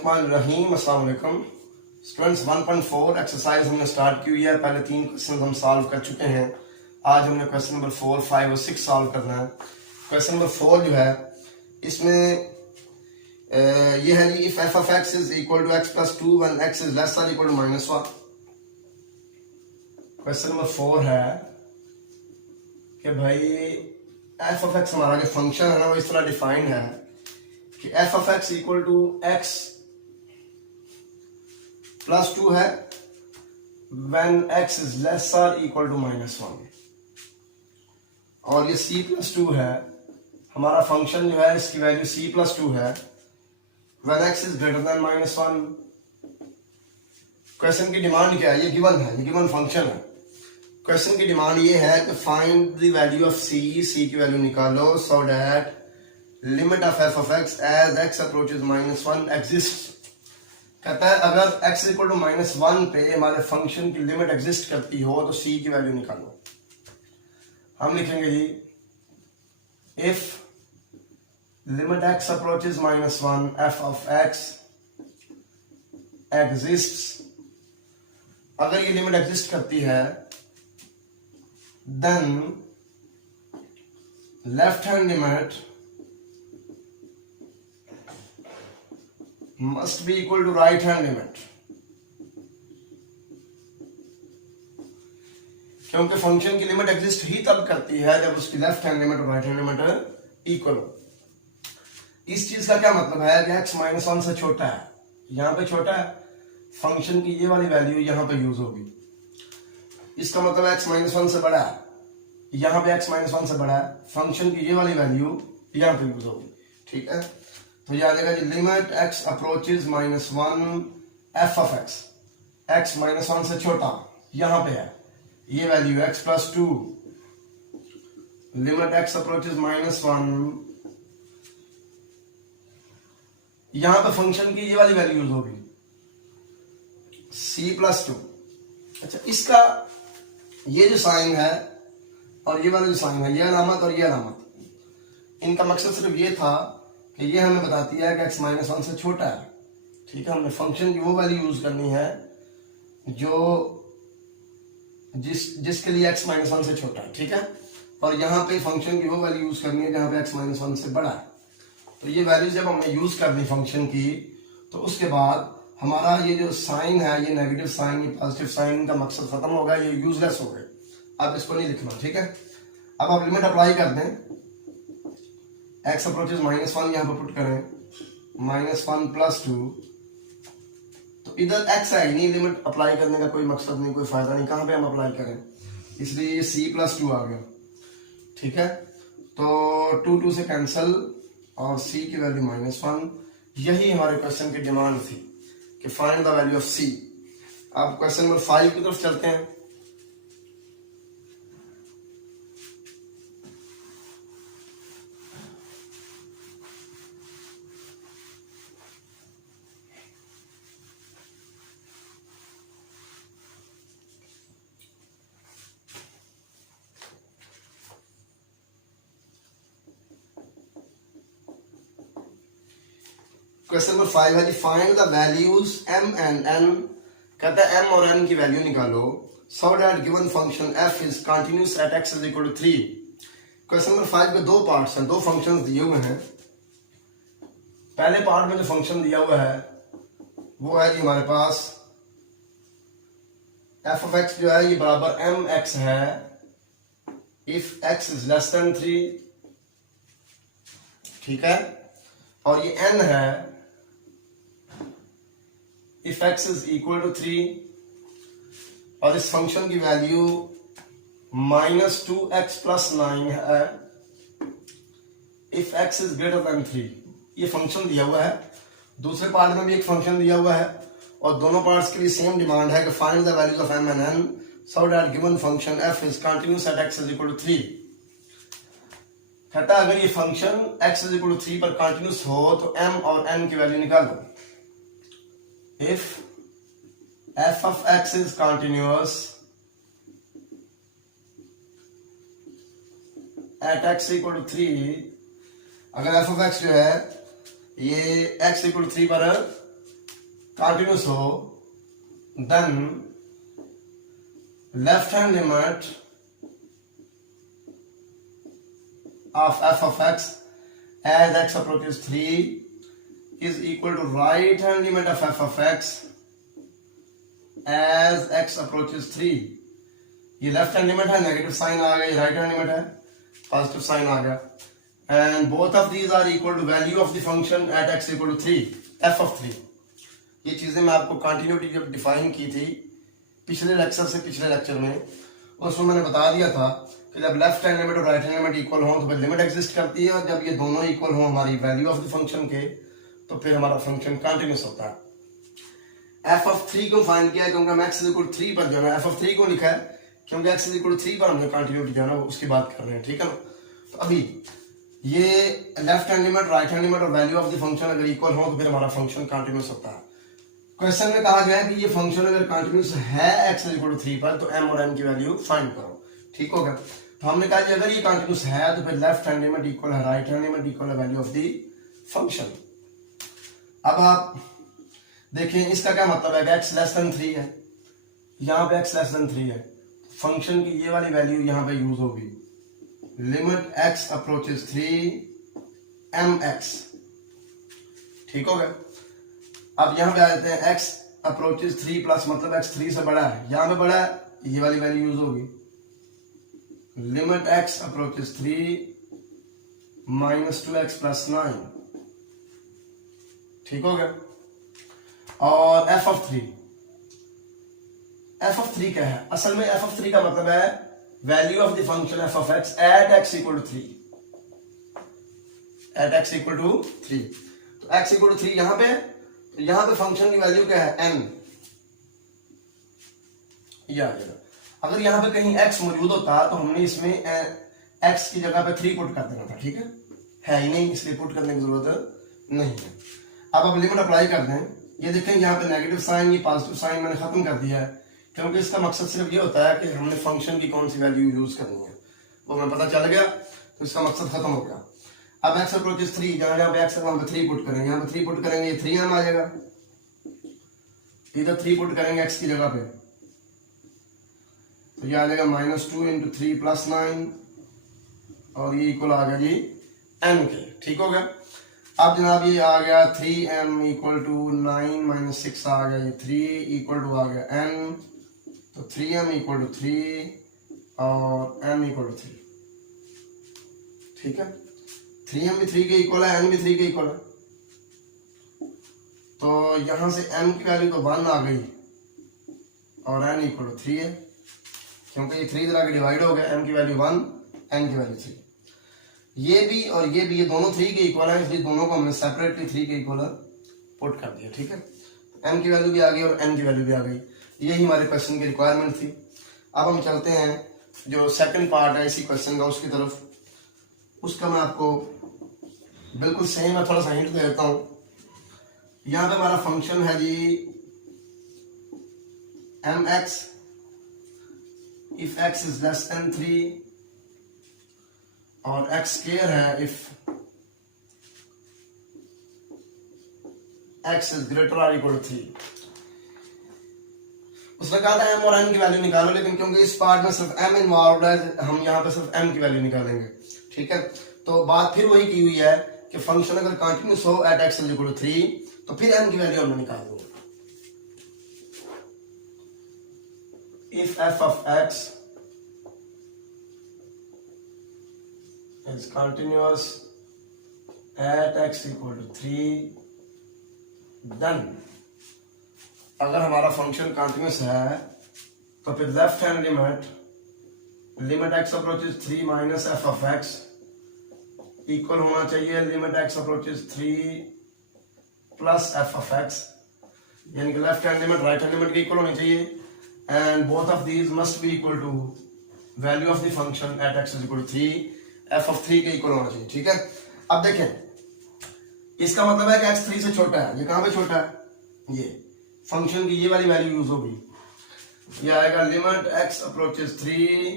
बिस्मिल्लाहिर्रहमानिर्रहीम। अस्सलाम वालेकुम स्टूडेंट्स। 1.4 एक्सरसाइज हमने स्टार्ट की हुई है। पहले 3 क्वेश्चन हम सॉल्व कर चुके हैं। आज हमने क्वेश्चन नंबर 4, 5 और 6 सॉल्व करना है। क्वेश्चन नंबर 4 जो है इसमें ये है जी, if F of X is equal to X plus 2 when X is less और इक्वल टू -1। क्वेश्चन नंबर 4 है कि भाई एफ ऑफ एक्स हमारा जो फंक्शन है ना वो इस तरह डिफाइंड है कि F of X equal to X plus 2 है व्हेन एक्स इज लेस और इक्वल टू -1, और ये c प्लस 2 है हमारा फंक्शन जो है, इसकी वैल्यू c प्लस 2 है when X is greater than -1। Question की डिमांड क्या है? ये गिवन है, ये गिवन फंक्शन है। क्वेश्चन की डिमांड ये है कि find the value of c की वैल्यू निकालो so that limit of F of x as X approaches -1 exist. कहता है अगर x इक्वल टू -1 पे हमारे फंक्शन की लिमिट एग्जिस्ट करती हो तो c की वैल्यू निकालो। हम लिखेंगे जी if limit x approaches -1 f of x exists, अगर ये लिमिट एग्जिस्ट करती है then left hand limit must be equal to right hand limit, क्योंकि फंक्शन की लिमिट एग्जिस्ट ही तब करती है जब उसकी लेफ्ट हैंड लिमिट और राइट हैंड लिमिट इक्वल हो। इस चीज का क्या मतलब है कि x -1 से छोटा है, यहां पे छोटा है, फंक्शन की ये वाली वैल्यू यहां पे यूज होगी। इसका मतलब x -1 से बड़ा है, यहां पे x -1 से बड़ा है, फंक्शन की ये वाली वैल्यू यहां पे यूज होगी। ठीक है, तो ये आ जाएगा जी limit x approaches -1 f of x -1 से छोटा यहां पे है, ये value x plus 2 limit x approaches -1, यहां पे फंक्शन की ये वाली वैल्यू यूज होगी c प्लस 2। अच्छा, इसका ये जो साइन है और ये वाला जो साइन है, ये अलामत और ये अलामत, इनका मकसद सिर्फ ये था कि ये हमें बताती है कि x -1 से छोटा है। ठीक है, हमने फंक्शन की वो वैल्यू यूज करनी है जो जिसके लिए x -1 से छोटा है। ठीक है, और यहाँ पे फंक्शन की वो वैल्यू यूज करनी है जहाँ पे x -1 से बड़ा है। तो ये वैल्यू जब हमने यूज कर दी फंक्शन की, तो उसके बाद हमारा ये जो साइन है, ये नेगेटिव साइन, ये पॉजिटिव साइन, का मकसद खत्म हो गया, ये यूजलेस हो गए, अब इसको नहीं लिखना। ठीक है, अब आप लिमिट अप्लाई कर दें, x अप्रोचेज -1 यहाँ पर पुट करें, -1 प्लस 2, तो इधर x है ही नहीं, लिमिट अप्लाई करने का कोई मकसद नहीं, कोई फायदा नहीं, कहाँ पे हम अप्लाई करें, इसलिए ये c प्लस 2 आ गया। ठीक है, तो 2 से कैंसिल और c की वैल्यू -1। यही हमारे क्वेश्चन की डिमांड थी कि find the value of c। अब क्वेश्चन नंबर 5 की तरफ चलते हैं। क्वेश्चन नंबर 5 है जी, find the values m and n। कहता है m और n की वैल्यू निकालो so that given function f is continuous at x is equal to 3। Question number 5 के दो पार्ट्स हैं, दो फंक्शंस दिए हुए हैं। पहले पार्ट में जो फंक्शन दिया हुआ है वो है जी हमारे पास f ऑफ x जो है ये बराबर mx है if x is less than 3। ठीक है, और ये n है if x is equal to 3, और इस फंक्शन की वैल्यू -2x प्लस 9 है if x is greater than 3। ये फंक्शन दिया हुआ है, दूसरे पार्ट में भी एक फंक्शन दिया हुआ है, और दोनों पार्ट्स के लिए सेम डिमांड है कि find the values of m and n so that given function f is continuous at x is equal to 3। कहता है अगर ये function x is equal to 3 पर कंटिन्यूस हो तो m और n की वैल्यू निकालो। If f of x is continuous at x equal to 3, अगर f of x जो है ये x equal to 3 पर कंटिन्यूस हो then left hand limit of F of x as x approaches 3 is equal to right hand limit of F of x as x approaches 3। ये left hand limit है, negative sign आ गया, ये right hand limit है, positive sign आ गया, and both of these are equal to value of the function at x equal to 3 f of 3। ये चीजें मैं आपको कंटिन्यूटी जब डिफाइन की थी पिछले लेक्चर से पिछले लेक्चर में, उसमें मैंने बता दिया था कि जब लेफ्ट हैंड लिमिट और राइट हैंड लिमिट इक्वल हो तो फिर लिमिट एग्जिस्ट करती है, और जब ये दोनों इक्वल हो हमारी वैल्यू ऑफ द फंक्शन के, तो फिर हमारा फंक्शन कंटिन्यूस होता है। एफ ऑफ 3 को फाइंड किया क्योंकि हम एक्स इक्वल 3 पर जाना, एफ ऑफ 3 को लिखा है क्योंकि एक्स इक्वल 3 पर हमने कंटिन्यूटी जाना, उसकी बात कर रहे हैं, ठीक है ना। तो अभी ये left hand limit, right hand limit और वैल्यू ऑफ द फंक्शन अगर इक्वल हो तो फिर हमारा फंक्शन कंटिन्यूस होता है। क्वेश्चन में कहा गया है कि ये फंक्शन अगर कंटिन्यूस है एक्स इक्वल टू 3 पर, तो एम और एन की वैल्यू फाइंड करो, ठीक होगा। तो हमने कहा कि अगर ये कंटिन्यूस है तो फिर लेफ्ट हैंड लिमिट इक्वल है राइट हैंड लिमिट इक्वल है वैल्यू ऑफ द फंक्शन। अब आप देखें इसका क्या मतलब है कि एक्स लेस देन 3 है, यहाँ पे एक्स लेस देन 3 है, फंक्शन की ये वाली वैल्यू यहाँ पे यूज होगी, limit x approaches 3 m x, ठीक हो गया। अब यहाँ पे आ जाते हैं एक्स अप्रोचेस 3 प्लस, मतलब एक्स 3 से बड़ा है, यहाँ पे बड़ा है, ये वाली वैल्यू यूज होगी, limit x approaches 3 minus 2x plus 9, ठीक हो गया। और एफ ऑफ 3, एफ ऑफ 3 क्या है, असल में एफ ऑफ 3 का मतलब है value of the function f of x at x equal to 3, at x equal to 3। तो एक्स इक्वल टू 3 यहां पे, तो यहां पे फंक्शन की वैल्यू क्या है n, ये आ जाएगा। अगर यहां पे कहीं x मौजूद होता तो हमने इसमें x की जगह पे 3 पुट कर देना था, ठीक है ही नहीं, इसलिए पुट करने की जरूरत नहीं है। अब लिमिट अप्लाई कर दें, ये देखें यहाँ पे नेगेटिव साइन, ये पॉजिटिव साइन मैंने खत्म कर दिया है, क्योंकि इसका मकसद सिर्फ ये होता है कि हमने फंक्शन की कौन सी वैल्यू यूज करनी है, वो हमें पता चल गया, तो इसका मकसद खत्म हो गया। अब एक्स अप्रोचेस 3, जहां पे एक्स है वहां पे 3 पुट करेंगे, यहाँ पे 3 पुट करेंगे, ये 3m आ जाएगा, इधर 3 पुट करेंगे एक्स की जगह पे, तो ये आ जाएगा -2 इंटू 3 प्लस 9, और ये इक्वल आ गया जी n के, ठीक हो गया। अब जनाब ये आ गया 3m इक्वल टू 9 माइनस 6 आ गया, ये 3 इक्वल टू आ गया n, तो 3m इक्वल टू 3 और m इक्वल टू 3, ठीक है। 3m भी 3 के इक्वल है, n भी 3 के इक्वल है, तो यहां से m की वैल्यू तो 1 आ गई और n इक्वल टू 3 है, क्योंकि ये 3 तरह के डिवाइड हो गए, m की वैल्यू 1, n की वैल्यू 3। ये भी और ये भी, ये दोनों 3 के इक्वल है, इसलिए दोनों को हमने सेपरेटली 3 के इक्वल पुट कर दिया, ठीक है। m की वैल्यू भी आ गई और n की वैल्यू भी आ गई, यही हमारे क्वेश्चन की रिक्वायरमेंट थी। अब हम चलते हैं जो सेकंड पार्ट है इसी क्वेश्चन का, उसकी तरफ। उसका मैं आपको बिल्कुल सेम है, थोड़ा सा हिंट दे देता हूं। यहाँ पे हमारा फंक्शन है जी mx if x is less than 3, और x स्क्वायर है इफ x इज ग्रेटर और इक्वल टू 3। उसने कहा था m और n की वैल्यू निकालो, लेकिन क्योंकि इस पार्ट में सिर्फ m इन्वॉल्व है, हम यहाँ पे सिर्फ m की वैल्यू निकालेंगे, ठीक है। तो बात फिर वही की हुई है कि फंक्शन अगर कंटिन्यूस हो at x is equal to 3, तो फिर m की वैल्यू हमने निकाल दी। If f of x is continuous at x equal to 3, then अगर हमारा फंक्शन कंटिन्यूस है तो फिर left hand limit x approaches 3 minus f of x equal होना चाहिए limit x approaches 3 plus f of x, यानी कि left hand limit right hand limit के इक्वल होनी चाहिए, and both of these must be equal to value of the function at x is equal to 3, f of 3 के equal होना चाहिए, ठीक है। अब देखें इसका मतलब है कि x 3 से छोटा है, ये कहां पे छोटा है, ये फंक्शन की ये वाली वैल्यू यूज होगी, ये आएगा लिमिट x अप्रोचेस 3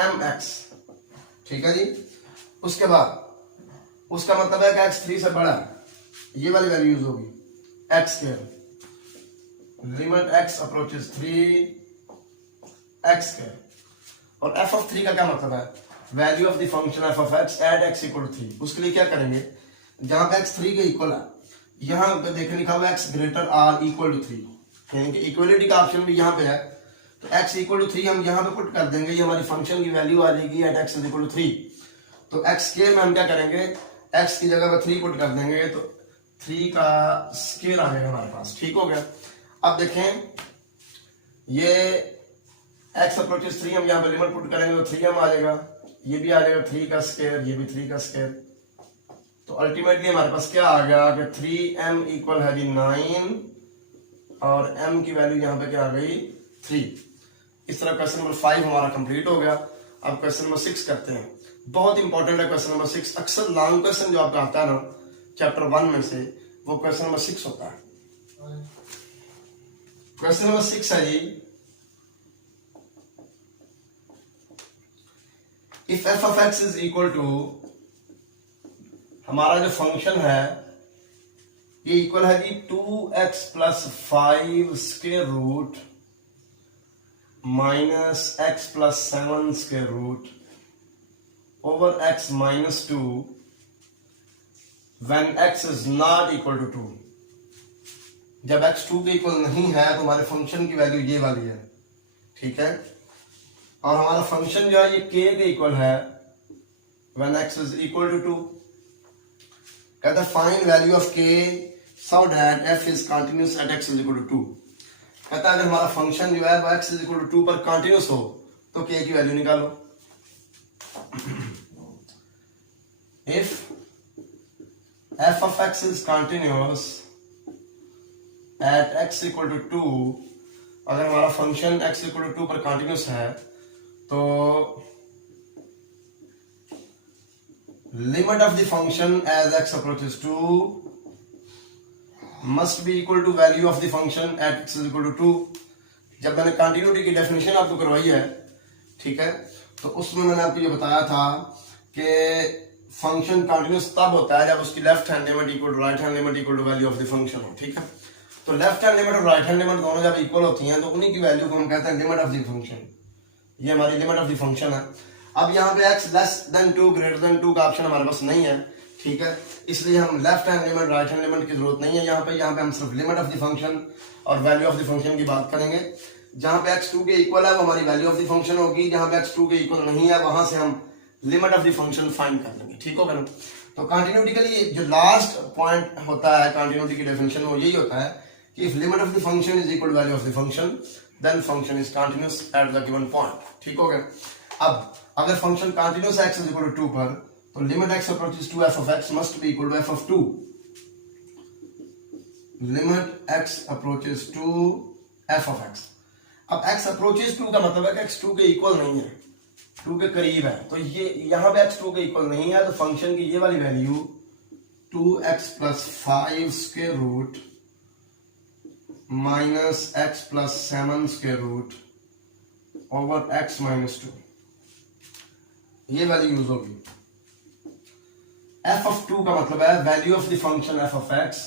mx, ठीक है जी। उसके बाद उसका मतलब है कि x 3 से बड़ा है, ये वाली वैल्यू यूज होगी, x square, limit x approaches 3 x square. और एफ ऑफ 3 का क्या मतलब है, value of the function f of x at x equal to 3। उसके लिए क्या करेंगे, जहां पे एक्स 3 के इक्वल है, यहाँ पे देखिए लिखा हुआ x greater or equal to 3, यानी कि इक्वलिटी का ऑप्शन भी यहाँ पे है। तो x इक्वल टू 3 हम यहाँ पे पुट कर देंगे, ये हमारी फंक्शन की वैल्यू आ जाएगी एट x इक्वल टू 3। तो x स्क्वायर में हम क्या करेंगे, x की जगह पे 3 पुट कर देंगे, तो 3 का स्क्वायर आ जाएगा हमारे पास। ठीक हो गया। अब देखें ये x अप्रोचेस 3, हम यहाँ पे लिमिट पुट करेंगे तो 3m आ जाएगा, ये भी आ जाएगा 3 का स्क्वायर, ये भी 3 का स्क्वायर। तो अल्टीमेटली हमारे पास क्या आ गया कि 3m इक्वल है जी 9 और m की वैल्यू यहाँ पे क्या आ गई 3। इस तरह क्वेश्चन नंबर 5 हमारा कंप्लीट हो गया। अब क्वेश्चन नंबर 6 करते हैं, बहुत इंपॉर्टेंट है क्वेश्चन नंबर 6। अक्सर लॉन्ग क्वेश्चन जो आपका आता है ना चैप्टर 1 में से, वो क्वेश्चन नंबर 6 होता है। क्वेश्चन नंबर 6 है जी, if F of X is equal to, हमारा जो फंक्शन है ये इक्वल है जी 2x plus 5 square root minus x plus 7 square root over x minus 2 when x is not equal to 2। जब x 2 के इक्वल नहीं है तो हमारे फंक्शन की वैल्यू ये वाली है, ठीक है। और हमारा फंक्शन जो है ये k के इक्वल है when x is equal to 2। कहता है find value of k so that f is continuous at x is equal to 2। कहता है अगर हमारा फंक्शन जो है वो x इज इक्वल टू 2 पर कंटिन्यूअस हो तो k की वैल्यू निकालो। If f of x is continuous at x equal to 2, अगर हमारा फंक्शन x equal to 2 पर कंटिन्यूअस है तो limit of the function as x approaches 2 must be equal to value of the function at x is equal to 2। जब मैंने continuity की definition आपको करवाई है, ठीक है, तो उसमें मैंने आपको ये बताया था कि फंक्शन कंटिन्यूअस तब होता है जब उसकी left hand limit equal to right hand limit equal to value of the function हो, ठीक है। तो लेफ्ट हैंड लिमिट और राइट हैंड लिमिट दोनों जब इक्वल होती हैं तो उन्हीं की वैल्यू को हम कहते हैं लिमिट ऑफ द फंक्शन। ये हमारी लिमिट ऑफ द फंक्शन है। अब यहाँ पे x less than 2 greater than 2 का ऑप्शन हमारे पास नहीं है, ठीक है, इसलिए हम left hand limit right hand limit की जरूरत नहीं है यहाँ पे हम सिर्फ लिमिट ऑफ द फंक्शन और वैल्यू ऑफ द फंक्शन की बात करेंगे। जहां पे x 2 के इक्वल है वो हमारी वैल्यू ऑफ द फंक्शन होगी, जहां पे x 2 के इक्वल नहीं है वहां से हम limit of the function find कर लेंगे, ठीक होगा ना। तो कंटिन्यूटी के लिए जो लास्ट पॉइंट होता है कंटिन्यूटी की डेफिनेशन में वो यही होता है कि if limit of the function is equal to value of the function then function is continuous at the given point, ठीक हो गया। अब अगर फंक्शन कंटिन्यूअस है x इज इक्वल टू 2 पर, तो limit x approaches two f of x must be equal to f of 2। Limit x approaches two f of x। अब x approaches 2 का मतलब है कि x 2 के इक्वल नहीं है, 2 के करीब है, तो ये यहां पे x 2 के इक्वल नहीं है तो फंक्शन की ये वाली value 2x plus 5 square root minus x plus 7 square root over x minus 2, ये वैल्यू यूज होगी। f of 2 का मतलब है value of the function f of x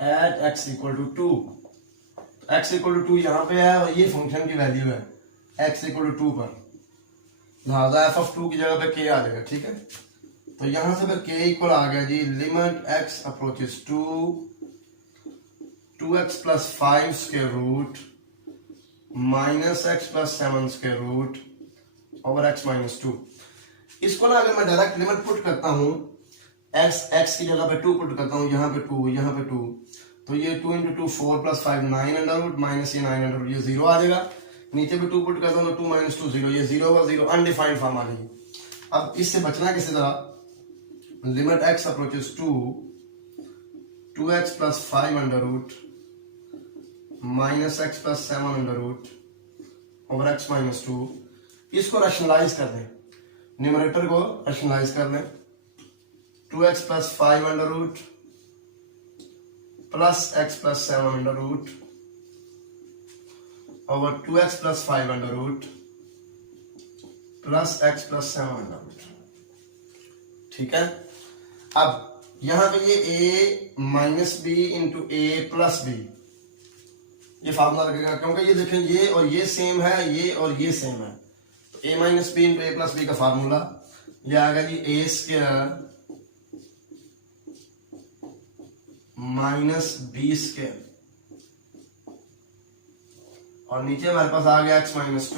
at x equal to 2। x equal to 2 यहां पे है और ये फंक्शन की वैल्यू है x इक्वल टू 2 पर, लिहाजा f of 2 की जगह पे k आ जाएगा, ठीक है। तो यहां से फिर k इक्वल आ गया जी limit x approaches to 2x plus 5 square root minus x plus 7 square root over x minus 2। इसको ना अगर मैं डायरेक्ट लिमिट पुट करता हूं x की जगह पे 2 पुट करता हूं, यहाँ पे 2 यहाँ पे 2, तो ये 2 into 2 4 plus 5 9 under root minus ये 9 अंडर रूट, ये 0 आ जाएगा। नीचे भी 2 पुट करता हूं तो 2 माइनस 2 0, ये 0 होगा 0, अनडिफाइंड फॉर्म आ जाएगी। अब इससे बचना किसी तरह, limit x approaches to 2x plus 5 under root minus x plus 7 under root over x minus 2। इसको रैशनलाइज कर दें, न्यूमरेटर को रैशनलाइज कर लें, 2x plus 5 under root plus x plus 7 under root over 2x plus 5 under root plus x plus 7 under root, ठीक है। अब यहाँ पे ये a minus b into a plus b, ये फार्मूला लगेगा, क्योंकि ये देखें ये और ये सेम है, ये और ये सेम है। तो a minus b into a plus b का फार्मूला ये आएगा जी a square minus b square, और नीचे हमारे पास आ गया x minus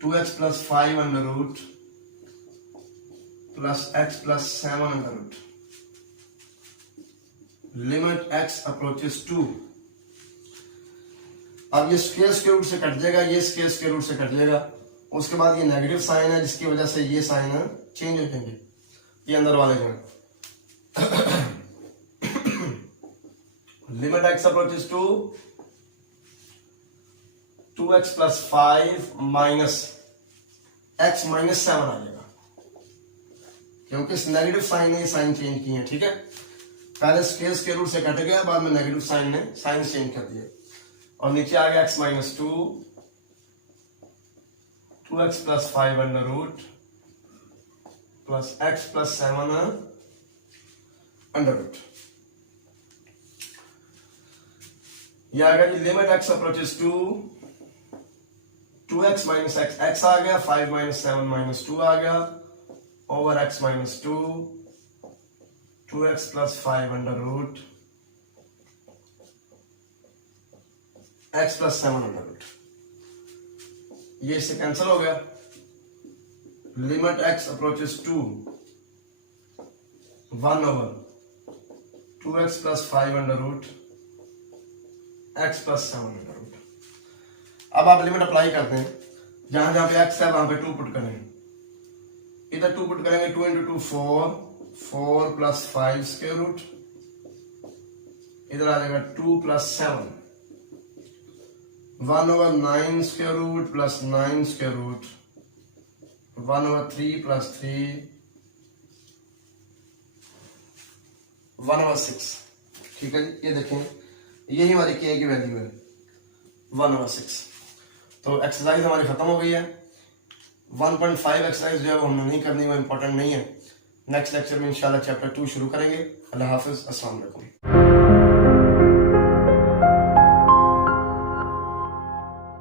2x plus 5 under root plus x plus 7 under root, limit x approaches 2। अब ये स्क्वायर रूट से कट जाएगा, ये स्क्वायर रूट से कट जाएगा, उसके बाद ये नेगेटिव साइन है जिसकी वजह से ये साइन चेंज हो जाएंगे, ये अंदर वाले जो limit x approaches 2x plus 5 minus x minus 7 आ जाएगा, क्योंकि इस नेगेटिव साइन ने साइन चेंज किए हैं। ठीक है, पहले स्क्वायर रूट से कट गया, बाद में नेगेटिव साइन ने साइन चेंज कर दिया, और नीचे आ गया x minus 2x plus 5 under root plus x plus 7 under root. यह आ गया जी limit x approaches 2x minus x आ गया, 5 माइनस 7 माइनस 2 आ गया, over x minus 2x plus 5 under root x plus 7 under root, ये इससे कैंसिल हो गया। Limit x approaches 1 over 2x plus 5 under root x plus 7 under root. अब आप लिमिट अप्लाई करते हैं, जहां जहां पे x है वहां पे 2 पुट करेंगे, इधर 2 पुट करेंगे, 2 इंटू 2 4 प्लस 5 स्क्वायर रूट, इधर आ जाएगा 2 plus 7, 1 over 9 square root plus 9 square root, 1 over 3 plus 3, 1 over 6। ठीक है जी, ये देखें यही हमारी k की वैल्यू है 1 ओवर 6। तो एक्सरसाइज हमारी खत्म हो गई है। 1.5 एक्सरसाइज जो है वो हमने नहीं करनी, वो इंपॉर्टेंट नहीं है। नेक्स्ट लेक्चर में इंशाल्लाह चैप्टर 2 शुरू करेंगे। अल्लाह हाफिज, अस्सलाम वालेकुम।